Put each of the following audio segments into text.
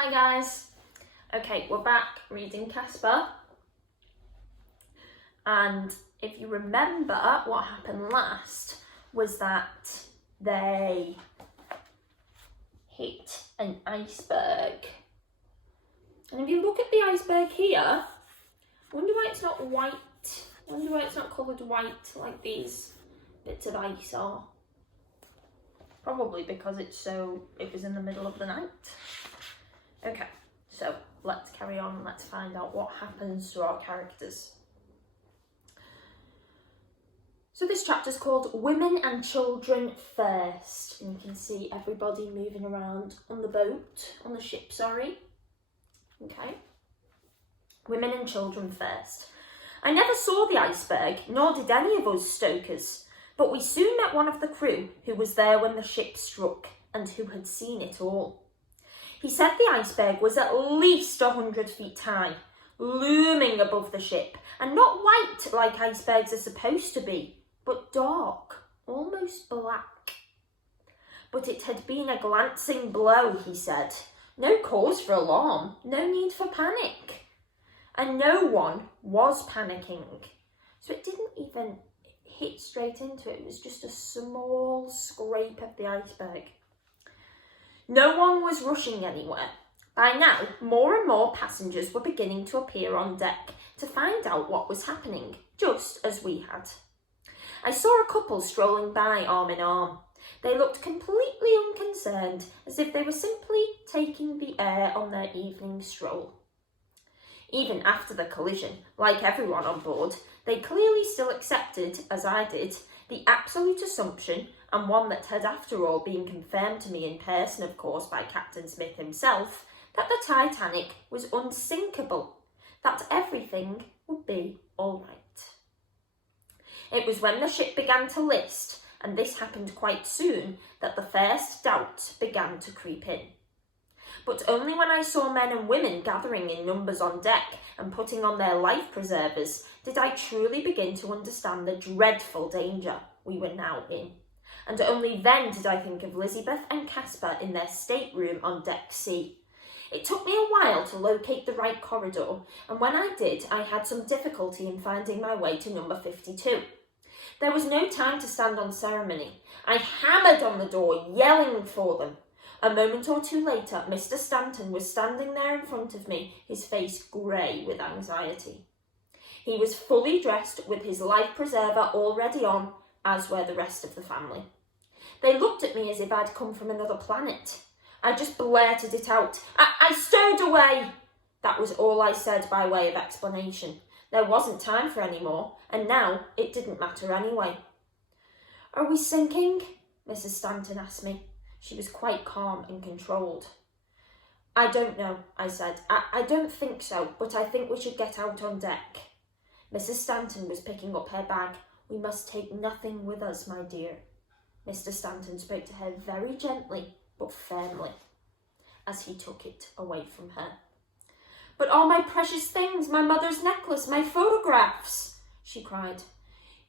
Hi guys. Okay, we're back reading Caspar. And if you remember, what happened last was that they hit an iceberg. And if you look at the iceberg here, I wonder why it's not white. I wonder why it's not coloured white like these bits of ice are. Probably because it was in the middle of the night. Okay, so let's carry on. Let's find out what happens to our characters. So this chapter is called Women and Children First. And you can see everybody moving around on the boat, on the ship, sorry. Okay. Women and Children First. I never saw the iceberg, nor did any of us stokers, but we soon met one of the crew who was there when the ship struck and who had seen it all. He said the iceberg was at least 100 feet high, looming above the ship, and not white like icebergs are supposed to be, but dark, almost black. But it had been a glancing blow, he said. No cause for alarm, no need for panic. And no one was panicking. So it didn't even hit straight into it. It was just a small scrape of the iceberg. No one was rushing anywhere. By now, more and more passengers were beginning to appear on deck to find out what was happening, just as we had. I saw a couple strolling by arm in arm. They looked completely unconcerned, as if they were simply taking the air on their evening stroll. Even after the collision, like everyone on board, they clearly still accepted, as I did, the absolute assumption, and one that had after all been confirmed to me in person, of course, by Captain Smith himself, that the Titanic was unsinkable, that everything would be all right. It was when the ship began to list, and this happened quite soon, that the first doubt began to creep in. But only when I saw men and women gathering in numbers on deck and putting on their life preservers did I truly begin to understand the dreadful danger we were now in. And only then did I think of Elizabeth and Caspar in their stateroom on deck C. It took me a while to locate the right corridor, and when I did, I had some difficulty in finding my way to number 52. There was no time to stand on ceremony. I hammered on the door, yelling for them. A moment or two later, Mr. Stanton was standing there in front of me, his face grey with anxiety. He was fully dressed with his life preserver already on, as were the rest of the family. They looked at me as if I'd come from another planet. I just blurted it out. I stowed away! That was all I said by way of explanation. There wasn't time for any more, and now it didn't matter anyway. Are we sinking? Mrs. Stanton asked me. She was quite calm and controlled. I don't know, I said. I don't think so, but I think we should get out on deck. Mrs. Stanton was picking up her bag. We must take nothing with us, my dear. Mr. Stanton spoke to her very gently, but firmly, as he took it away from her. But all my precious things, my mother's necklace, my photographs, she cried.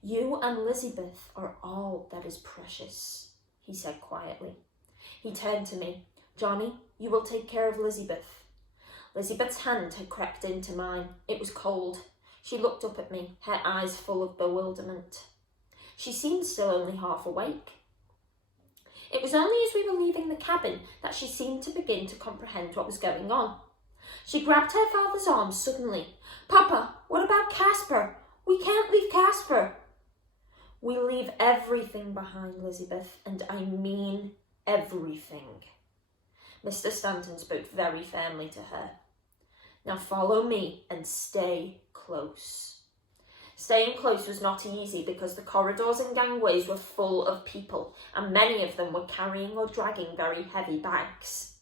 You and Elizabeth are all that is precious, he said quietly. He turned to me. Johnny, you will take care of Elizabeth. Elizabeth's hand had crept into mine. It was cold. She looked up at me, her eyes full of bewilderment. She seemed still only half awake. It was only as we were leaving the cabin that she seemed to begin to comprehend what was going on. She grabbed her father's arm suddenly. Papa, what about Caspar? We can't leave Caspar. We leave everything behind, Elizabeth, and I mean everything. Mr. Stanton spoke very firmly to her. Now follow me and stay close. Staying close was not easy because the corridors and gangways were full of people, and many of them were carrying or dragging very heavy bags.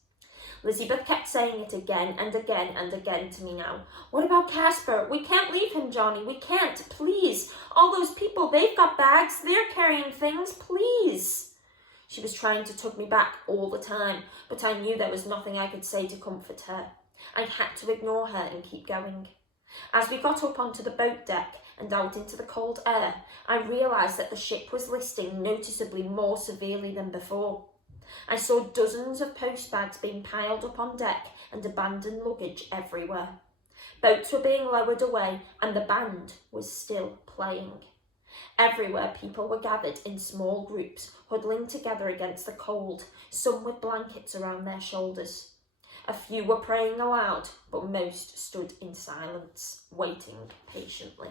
Elizabeth kept saying it again and again and again to me now. What about Caspar? We can't leave him, Johnny. We can't. Please. All those people, they've got bags. They're carrying things. Please. She was trying to tug me back all the time, but I knew there was nothing I could say to comfort her. I had to ignore her and keep going. As we got up onto the boat deck and out into the cold air, I realised that the ship was listing noticeably more severely than before. I saw dozens of post bags being piled up on deck and abandoned luggage everywhere. Boats were being lowered away and the band was still playing. Everywhere people were gathered in small groups, huddling together against the cold, some with blankets around their shoulders. A few were praying aloud, but most stood in silence, waiting patiently.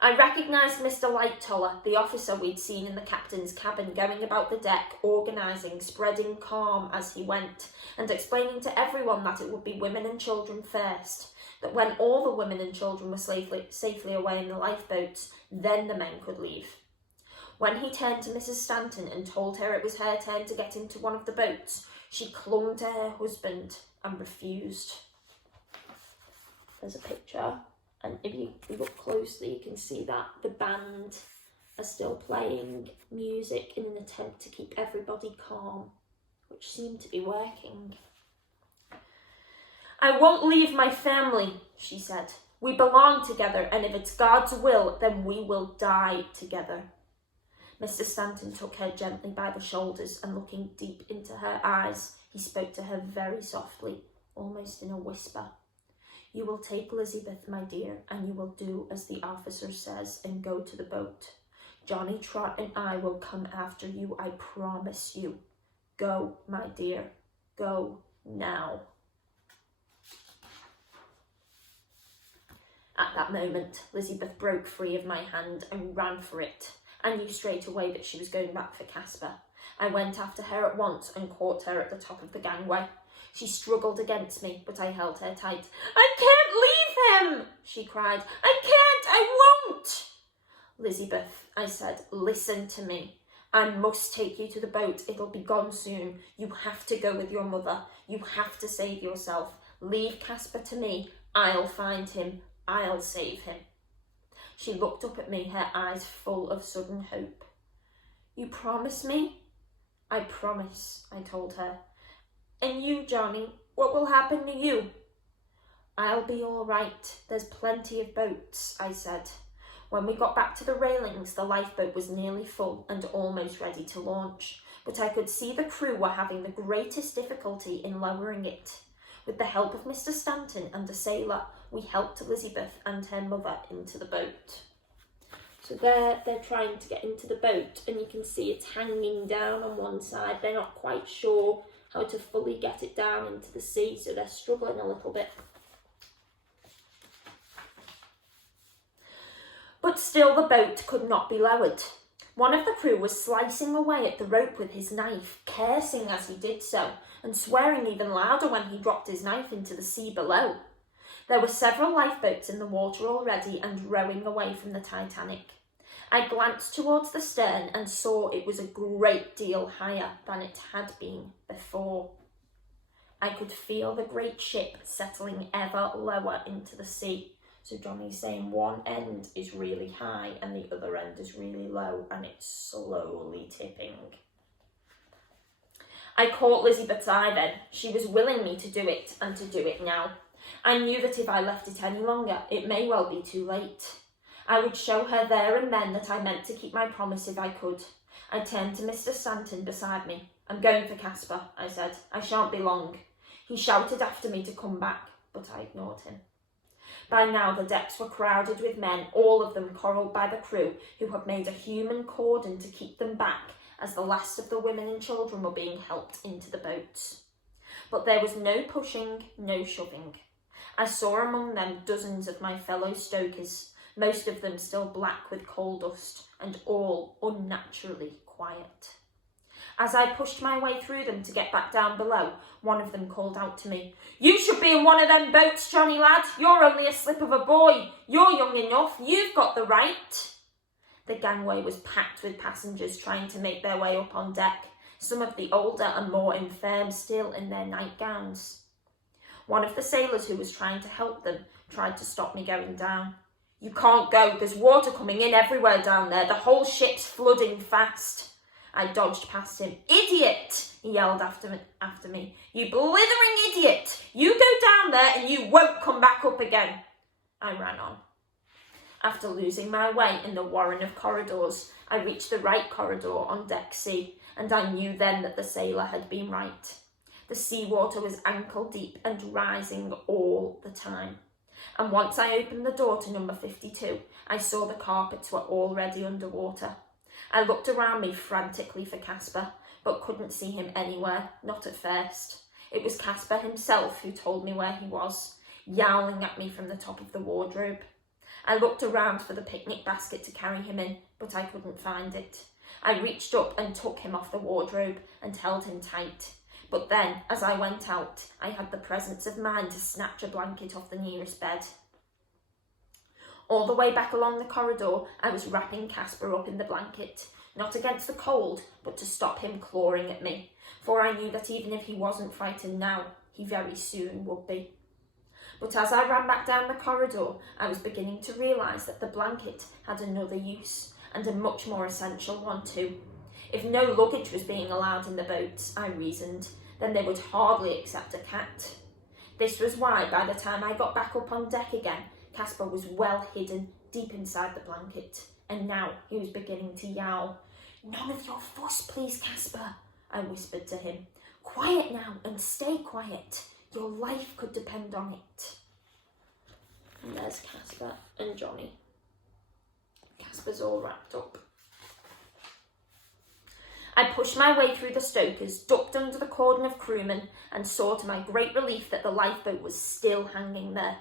I recognised Mr. Lightoller, the officer we'd seen in the captain's cabin, going about the deck, organising, spreading calm as he went, and explaining to everyone that it would be women and children first, that when all the women and children were safely away in the lifeboats, then the men could leave. When he turned to Mrs. Stanton and told her it was her turn to get into one of the boats, she clung to her husband and refused. There's a picture. And if you look closely, you can see that the band are still playing music in an attempt to keep everybody calm, which seemed to be working. "I won't leave my family," she said. "We belong together, and if it's God's will, then we will die together." Mr. Stanton took her gently by the shoulders, and looking deep into her eyes, he spoke to her very softly, almost in a whisper. "You will take Elizabeth, my dear, and you will do as the officer says and go to the boat. Johnny Trot and I will come after you, I promise you. Go, my dear, go now." At that moment, Elizabeth broke free of my hand and ran for it. I knew straight away that she was going back for Caspar. I went after her at once and caught her at the top of the gangway. She struggled against me, but I held her tight. "I can't leave him," she cried. "I can't, I won't." "Elizabeth," I said, "listen to me. I must take you to the boat. It'll be gone soon. You have to go with your mother. You have to save yourself. Leave Caspar to me. I'll find him. I'll save him." She looked up at me, her eyes full of sudden hope. "You promise me?" "I promise," I told her. "And you, Johnny, what will happen to you?" "I'll be all right. There's plenty of boats," I said. When we got back to the railings, the lifeboat was nearly full and almost ready to launch, but I could see the crew were having the greatest difficulty in lowering it. With the help of Mr. Stanton and a sailor, we helped Elizabeth and her mother into the boat. So they're trying to get into the boat, and you can see it's hanging down on one side. They're not quite sure how to fully get it down into the sea, so they're struggling a little bit. But still the boat could not be lowered. One of the crew was slicing away at the rope with his knife, cursing as he did so, and swearing even louder when he dropped his knife into the sea below. There were several lifeboats in the water already and rowing away from the Titanic. I glanced towards the stern and saw it was a great deal higher than it had been before. I could feel the great ship settling ever lower into the sea. So Johnny's saying one end is really high and the other end is really low, and it's slowly tipping. I caught Elizabeth's eye then. She was willing me to do it, and to do it now. I knew that if I left it any longer, it may well be too late. I would show her there and then that I meant to keep my promise if I could. I turned to Mr. Stanton beside me. "I'm going for Caspar," I said. "I shan't be long." He shouted after me to come back, but I ignored him. By now the decks were crowded with men, all of them corralled by the crew, who had made a human cordon to keep them back as the last of the women and children were being helped into the boats. But there was no pushing, no shoving. I saw among them dozens of my fellow stokers, most of them still black with coal dust, and all unnaturally quiet. As I pushed my way through them to get back down below, one of them called out to me, "You should be in one of them boats, Johnny lad. You're only a slip of a boy. You're young enough. You've got the right." The gangway was packed with passengers trying to make their way up on deck, some of the older and more infirm still in their nightgowns. One of the sailors who was trying to help them tried to stop me going down. "You can't go. There's water coming in everywhere down there. The whole ship's flooding fast." I dodged past him. "Idiot!" he yelled after me. "You blithering idiot! You go down there and you won't come back up again." I ran on. After losing my way in the warren of corridors, I reached the right corridor on deck C, and I knew then that the sailor had been right. The seawater was ankle deep and rising all the time. And once I opened the door to number 52, I saw the carpets were already underwater. I looked around me frantically for Caspar, but couldn't see him anywhere, not at first. It was Caspar himself who told me where he was, yowling at me from the top of the wardrobe. I looked around for the picnic basket to carry him in, but I couldn't find it. I reached up and took him off the wardrobe and held him tight. But then, as I went out, I had the presence of mind to snatch a blanket off the nearest bed. All the way back along the corridor, I was wrapping Caspar up in the blanket, not against the cold, but to stop him clawing at me, for I knew that even if he wasn't frightened now, he very soon would be. But as I ran back down the corridor, I was beginning to realise that the blanket had another use, and a much more essential one too. If no luggage was being allowed in the boats, I reasoned, then they would hardly accept a cat. This was why, by the time I got back up on deck again, Caspar was well hidden deep inside the blanket, and now he was beginning to yowl. "None of your fuss, please, Caspar," I whispered to him. "Quiet now, and stay quiet. Your life could depend on it." And there's Caspar and Johnny. Caspar's all wrapped up. I pushed my way through the stokers, ducked under the cordon of crewmen, and saw to my great relief that the lifeboat was still hanging there.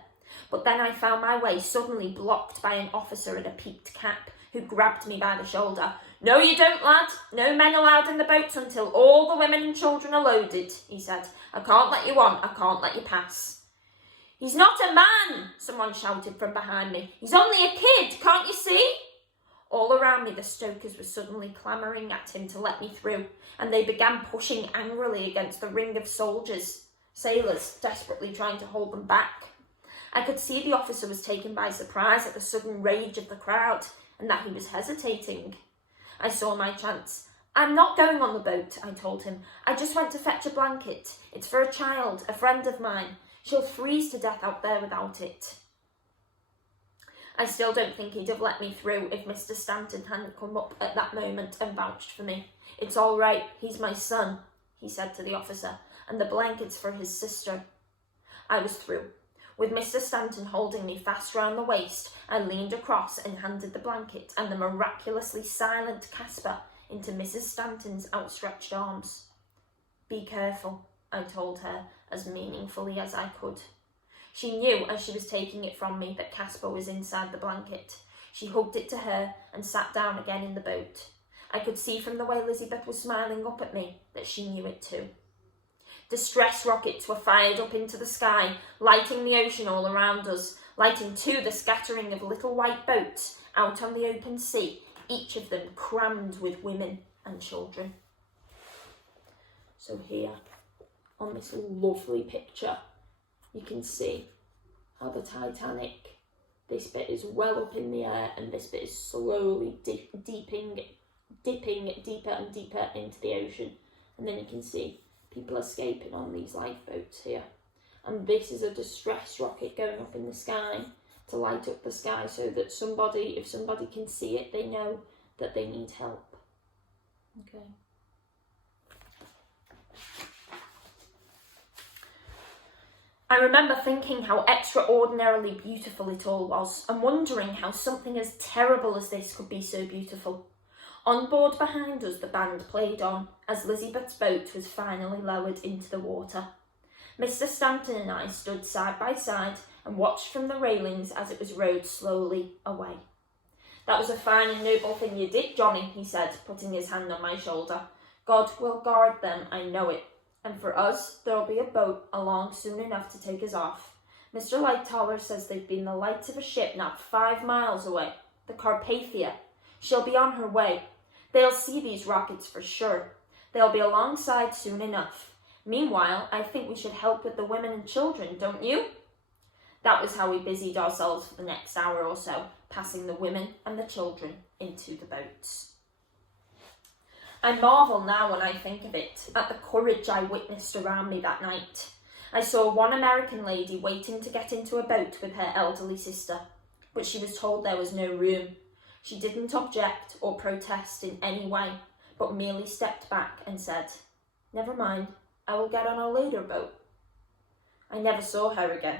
But then I found my way suddenly blocked by an officer in a peaked cap, who grabbed me by the shoulder. "No, you don't, lad. No men allowed in the boats until all the women and children are loaded," he said. "I can't let you on. I can't let you pass." "He's not a man," someone shouted from behind me. "He's only a kid. Can't you see?" All around me, the stokers were suddenly clamouring at him to let me through, and they began pushing angrily against the ring of sailors, desperately trying to hold them back. I could see the officer was taken by surprise at the sudden rage of the crowd, and that he was hesitating. I saw my chance. "I'm not going on the boat," I told him. "I just went to fetch a blanket. It's for a child, a friend of mine. She'll freeze to death out there without it." I still don't think he'd have let me through if Mr. Stanton hadn't come up at that moment and vouched for me. "It's all right, he's my son," he said to the officer, "and the blanket's for his sister." I was through. With Mr. Stanton holding me fast round the waist, I leaned across and handed the blanket and the miraculously silent Caspar into Mrs. Stanton's outstretched arms. "Be careful," I told her as meaningfully as I could. She knew as she was taking it from me that Caspar was inside the blanket. She hugged it to her and sat down again in the boat. I could see from the way Elizabeth was smiling up at me that she knew it too. Distress rockets were fired up into the sky, lighting the ocean all around us, lighting too the scattering of little white boats out on the open sea, each of them crammed with women and children. So here, on this lovely picture, you can see how the Titanic, this bit is well up in the air and this bit is slowly dipping deeper and deeper into the ocean. And then you can see people escaping on these lifeboats here. And this is a distress rocket going up in the sky to light up the sky so that if somebody can see it, they know that they need help. Okay. I remember thinking how extraordinarily beautiful it all was, and wondering how something as terrible as this could be so beautiful. On board behind us, the band played on, as Elizabeth's boat was finally lowered into the water. Mr. Stanton and I stood side by side and watched from the railings as it was rowed slowly away. "That was a fine and noble thing you did, Johnny," he said, putting his hand on my shoulder. "God will guard them, I know it. And for us, there'll be a boat along soon enough to take us off. Mr. Lightoller says they've been the lights of a ship not 5 miles away, the Carpathia. She'll be on her way. They'll see these rockets for sure. They'll be alongside soon enough. Meanwhile, I think we should help with the women and children, don't you?" That was how we busied ourselves for the next hour or so, passing the women and the children into the boats. I marvel now when I think of it, at the courage I witnessed around me that night. I saw one American lady waiting to get into a boat with her elderly sister. but she was told there was no room. She didn't object or protest in any way, but merely stepped back and said, "Never mind, I will get on a later boat." I never saw her again.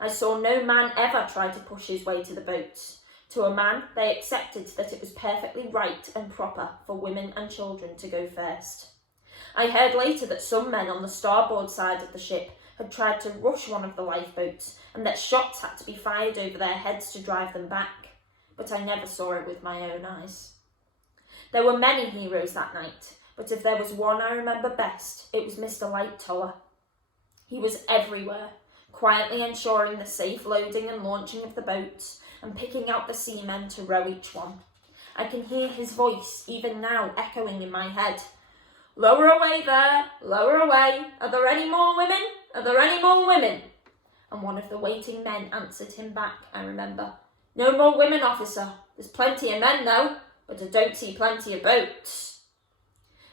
I saw no man ever try to push his way to the boats. To a man, they accepted that it was perfectly right and proper for women and children to go first. I heard later that some men on the starboard side of the ship had tried to rush one of the lifeboats and that shots had to be fired over their heads to drive them back, but I never saw it with my own eyes. There were many heroes that night, but if there was one I remember best, it was Mr. Lightoller. He was everywhere, quietly ensuring the safe loading and launching of the boats and picking out the seamen to row each one. I can hear his voice even now echoing in my head. "Lower away there, lower away. Are there any more women? Are there any more women?" And one of the waiting men answered him back, I remember. "No more women, officer. There's plenty of men though, but I don't see plenty of boats."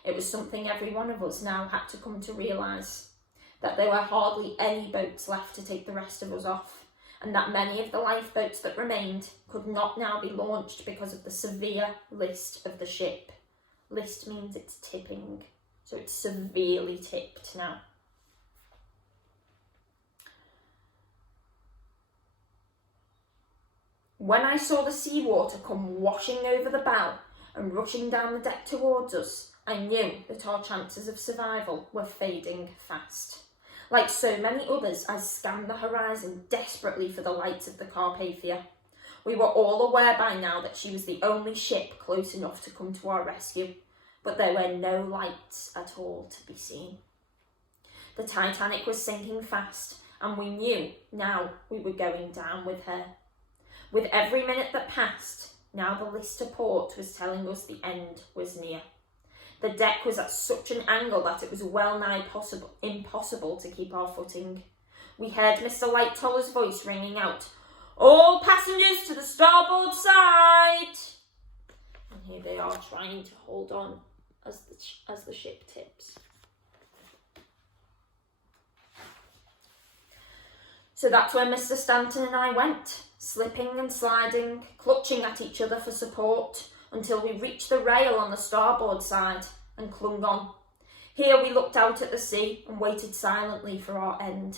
It was something every one of us now had to come to realise, that there were hardly any boats left to take the rest of us off, and that many of the lifeboats that remained could not now be launched because of the severe list of the ship. List means it's tipping, so it's severely tipped now. When I saw the seawater come washing over the bow and rushing down the deck towards us, I knew that our chances of survival were fading fast. Like so many others, I scanned the horizon desperately for the lights of the Carpathia. We were all aware by now that she was the only ship close enough to come to our rescue, but there were no lights at all to be seen. The Titanic was sinking fast, and we knew now we were going down with her. With every minute that passed, now the list to port was telling us the end was near. The deck was at such an angle that it was well nigh impossible to keep our footing. We heard Mr. Lightoller's voice ringing out, "All passengers to the starboard side!" And here they are trying to hold on as the ship tips. So that's where Mr. Stanton and I went, slipping and sliding, clutching at each other for support, until we reached the rail on the starboard side and clung on. Here we looked out at the sea and waited silently for our end.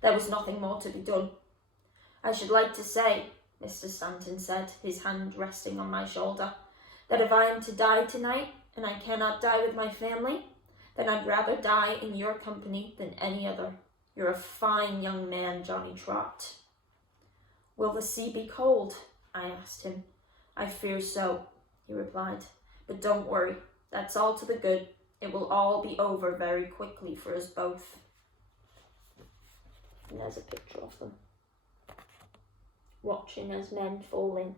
There was nothing more to be done. "I should like to say," Mr. Stanton said, his hand resting on my shoulder, "that if I am to die tonight, and I cannot die with my family, then I'd rather die in your company than any other. You're a fine young man, Johnny Trot." "Will the sea be cold?" I asked him. "I fear so," he replied, "but don't worry, that's all to the good. It will all be over very quickly for us both." And there's a picture of them, watching as men fall in.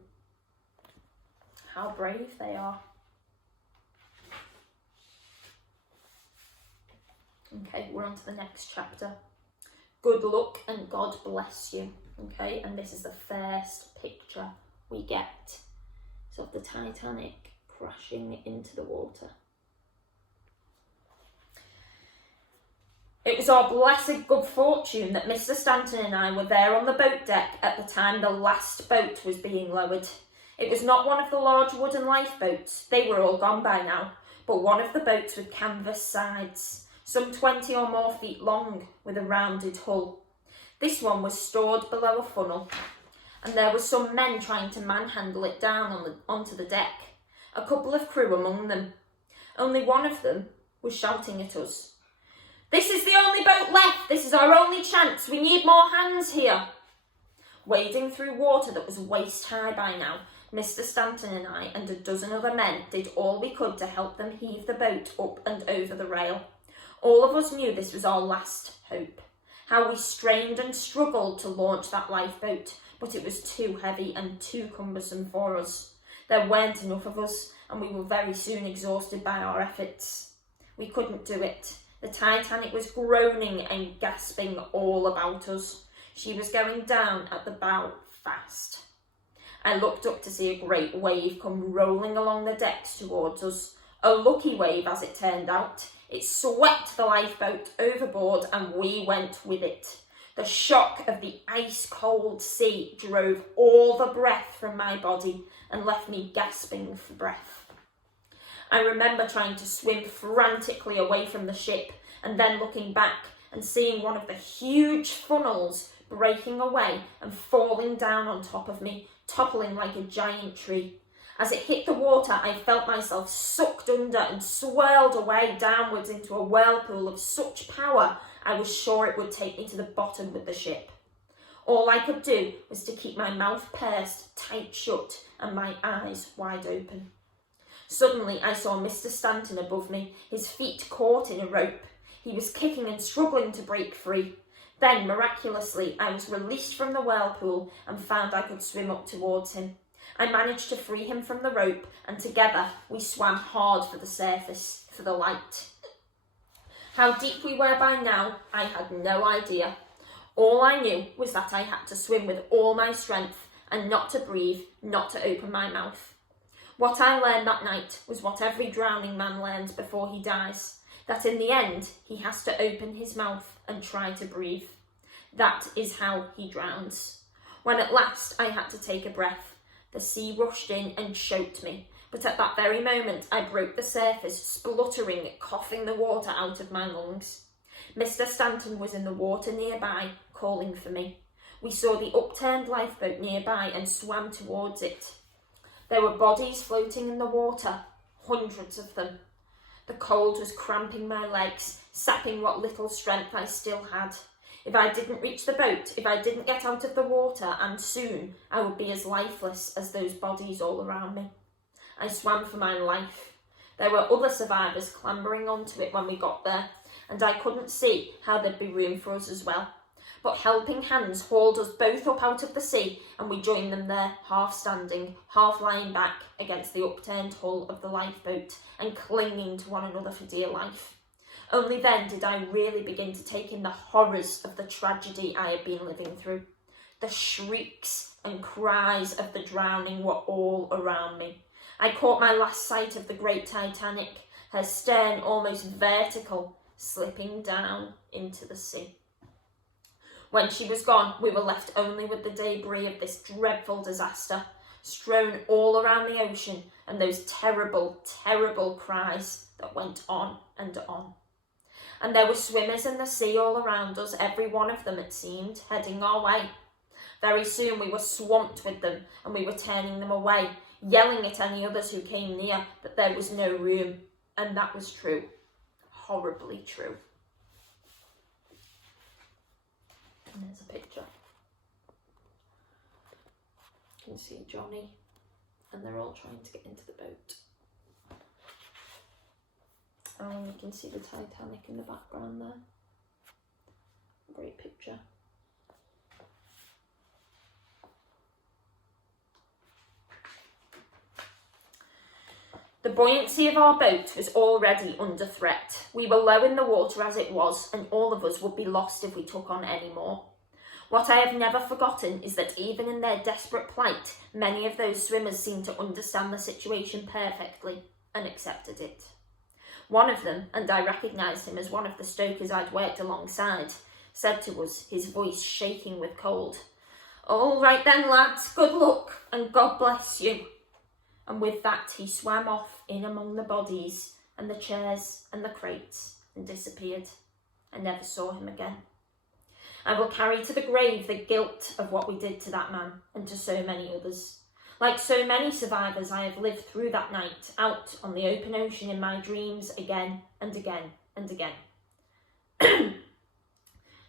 How brave they are. Okay, we're on to the next chapter. Good luck and God bless you. Okay, and this is the first picture we get. So of the Titanic crashing into the water. It was our blessed good fortune that Mr. Stanton and I were there on the boat deck at the time the last boat was being lowered. It was not one of the large wooden lifeboats, they were all gone by now, but one of the boats with canvas sides, some 20 or more feet long, with a rounded hull. This one was stored below a funnel, and there were some men trying to manhandle it down onto the deck, a couple of crew among them. Only one of them was shouting at us. "This is the only boat left, this is our only chance, we need more hands here." Wading through water that was waist high by now, Mr. Stanton and I and a dozen other men did all we could to help them heave the boat up and over the rail. All of us knew this was our last hope. How we strained and struggled to launch that lifeboat, but it was too heavy and too cumbersome for us. There weren't enough of us, and we were very soon exhausted by our efforts. We couldn't do it. The Titanic was groaning and gasping all about us. She was going down at the bow fast. I looked up to see a great wave come rolling along the decks towards us. A lucky wave, as it turned out. It swept the lifeboat overboard and we went with it. The shock of the ice-cold sea drove all the breath from my body and left me gasping for breath. I remember trying to swim frantically away from the ship and then looking back and seeing one of the huge funnels breaking away and falling down on top of me, toppling like a giant tree. As it hit the water, I felt myself sucked under and swirled away downwards into a whirlpool of such power I was sure it would take me to the bottom with the ship. All I could do was to keep my mouth pursed tight shut and my eyes wide open. Suddenly I saw Mr. Stanton above me, his feet caught in a rope. He was kicking and struggling to break free. Then, miraculously, I was released from the whirlpool and found I could swim up towards him. I managed to free him from the rope, and together we swam hard for the surface, for the light. How deep we were by now, I had no idea. All I knew was that I had to swim with all my strength and not to breathe, not to open my mouth. What I learned that night was what every drowning man learns before he dies, that in the end he has to open his mouth and try to breathe. That is how he drowns. When at last I had to take a breath, the sea rushed in and choked me, but at that very moment I broke the surface, spluttering, coughing the water out of my lungs. Mr. Stanton was in the water nearby, calling for me. We saw the upturned lifeboat nearby and swam towards it. There were bodies floating in the water, hundreds of them. The cold was cramping my legs, sapping what little strength I still had. If I didn't reach the boat, if I didn't get out of the water, and soon, I would be as lifeless as those bodies all around me. I swam for my life. There were other survivors clambering onto it when we got there, and I couldn't see how there'd be room for us as well. But helping hands hauled us both up out of the sea, and we joined them there, half standing, half lying back against the upturned hull of the lifeboat and clinging to one another for dear life. Only then did I really begin to take in the horrors of the tragedy I had been living through. The shrieks and cries of the drowning were all around me. I caught my last sight of the great Titanic, her stern almost vertical, slipping down into the sea. When she was gone, we were left only with the debris of this dreadful disaster, strewn all around the ocean, and those terrible, terrible cries that went on and on. And there were swimmers in the sea all around us, every one of them, it seemed, heading our way. Very soon we were swamped with them, and we were turning them away, yelling at any others who came near, but there was no room. And that was true. Horribly true. And there's a picture. You can see Johnny, and they're all trying to get into the boat. And you can see the Titanic in the background there. Great picture. The buoyancy of our boat was already under threat. We were low in the water as it was, and all of us would be lost if we took on any more. What I have never forgotten is that even in their desperate plight, many of those swimmers seemed to understand the situation perfectly and accepted it. One of them, and I recognised him as one of the stokers I'd worked alongside, said to us, his voice shaking with cold, "All right then, lads, good luck, and God bless you." And with that he swam off in among the bodies and the chairs and the crates and disappeared. I never saw him again. I will carry to the grave the guilt of what we did to that man and to so many others. Like so many survivors, I have lived through that night, out on the open ocean in my dreams again and again and again.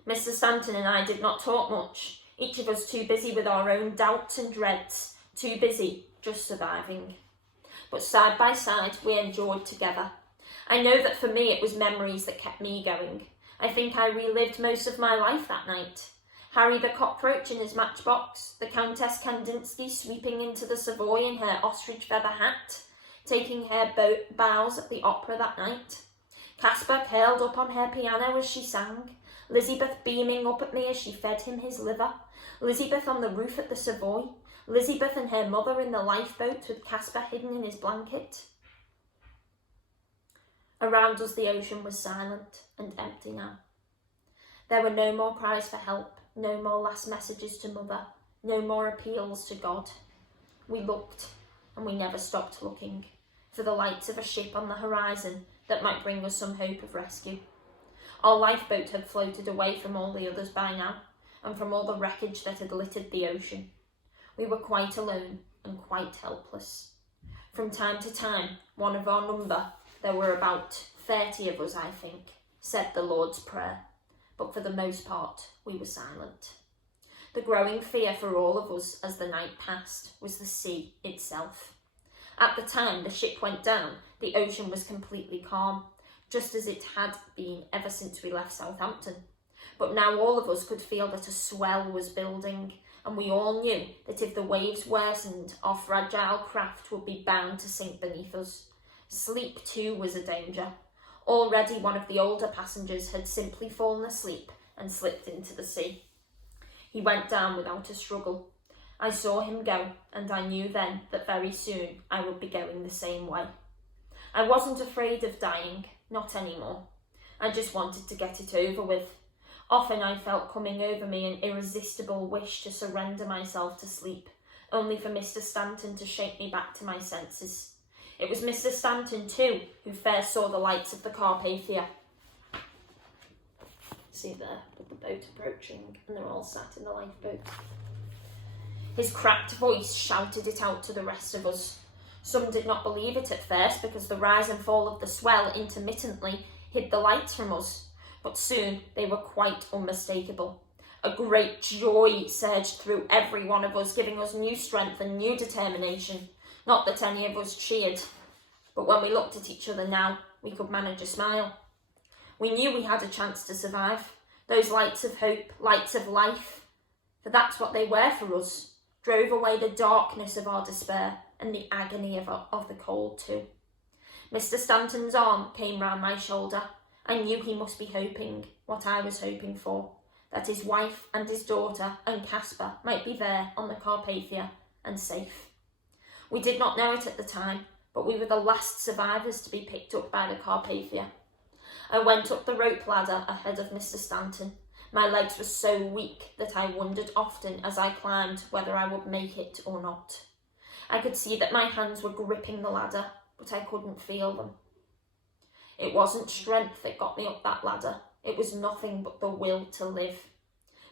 Mr. Stanton and I did not talk much, each of us too busy with our own doubts and dreads, too busy just surviving. But side by side, we endured together. I know that for me it was memories that kept me going. I think I relived most of my life that night. Harry the cockroach in his matchbox, the Countess Kandinsky sweeping into the Savoy in her ostrich feather hat, taking her bows at the opera that night. Caspar curled up on her piano as she sang, Lizabeth beaming up at me as she fed him his liver, Lizabeth on the roof at the Savoy, Lizabeth and her mother in the lifeboat with Caspar hidden in his blanket. Around us the ocean was silent and empty now. There were no more cries for help, no more last messages to mother, no more appeals to God. We looked, and we never stopped looking, for the lights of a ship on the horizon that might bring us some hope of rescue. Our lifeboat had floated away from all the others by now, and from all the wreckage that had littered the ocean. We were quite alone and quite helpless. From time to time, one of our number, there were about 30 of us I think, said the Lord's Prayer, but for the most part we were silent. The growing fear for all of us as the night passed was the sea itself. At the time the ship went down, the ocean was completely calm, just as it had been ever since we left Southampton. But now all of us could feel that a swell was building, and we all knew that if the waves worsened, our fragile craft would be bound to sink beneath us. Sleep too was a danger. Already one of the older passengers had simply fallen asleep and slipped into the sea. He went down without a struggle. I saw him go, and I knew then that very soon I would be going the same way. I wasn't afraid of dying, not anymore. I just wanted to get it over with. Often I felt coming over me an irresistible wish to surrender myself to sleep, only for Mr. Stanton to shake me back to my senses. It was Mr. Stanton, too, who first saw the lights of the Carpathia. See there, with the boat approaching, and they're all sat in the lifeboat. His cracked voice shouted it out to the rest of us. Some did not believe it at first, because the rise and fall of the swell intermittently hid the lights from us, but soon they were quite unmistakable. A great joy surged through every one of us, giving us new strength and new determination. Not that any of us cheered, but when we looked at each other now, we could manage a smile. We knew we had a chance to survive. Those lights of hope, lights of life, for that's what they were for us, drove away the darkness of our despair and the agony of the cold too. Mr. Stanton's arm came round my shoulder. I knew he must be hoping what I was hoping for, that his wife and his daughter and Caspar might be there on the Carpathia and safe. We did not know it at the time, but we were the last survivors to be picked up by the Carpathia. I went up the rope ladder ahead of Mr. Stanton. My legs were so weak that I wondered often as I climbed whether I would make it or not. I could see that my hands were gripping the ladder, but I couldn't feel them. It wasn't strength that got me up that ladder. It was nothing but the will to live.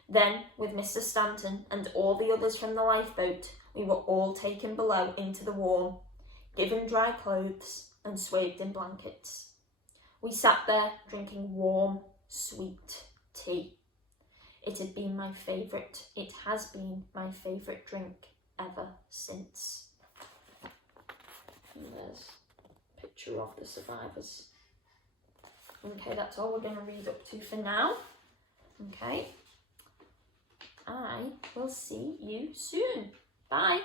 Then, with Mr. Stanton and all the others from the lifeboat, we were all taken below into the warm, given dry clothes and swathed in blankets. We sat there drinking warm, sweet tea. It had been my favourite. It has been my favourite drink ever since. And there's a picture of the survivors. Okay, that's all we're going to read up to for now. Okay. I will see you soon. Bye.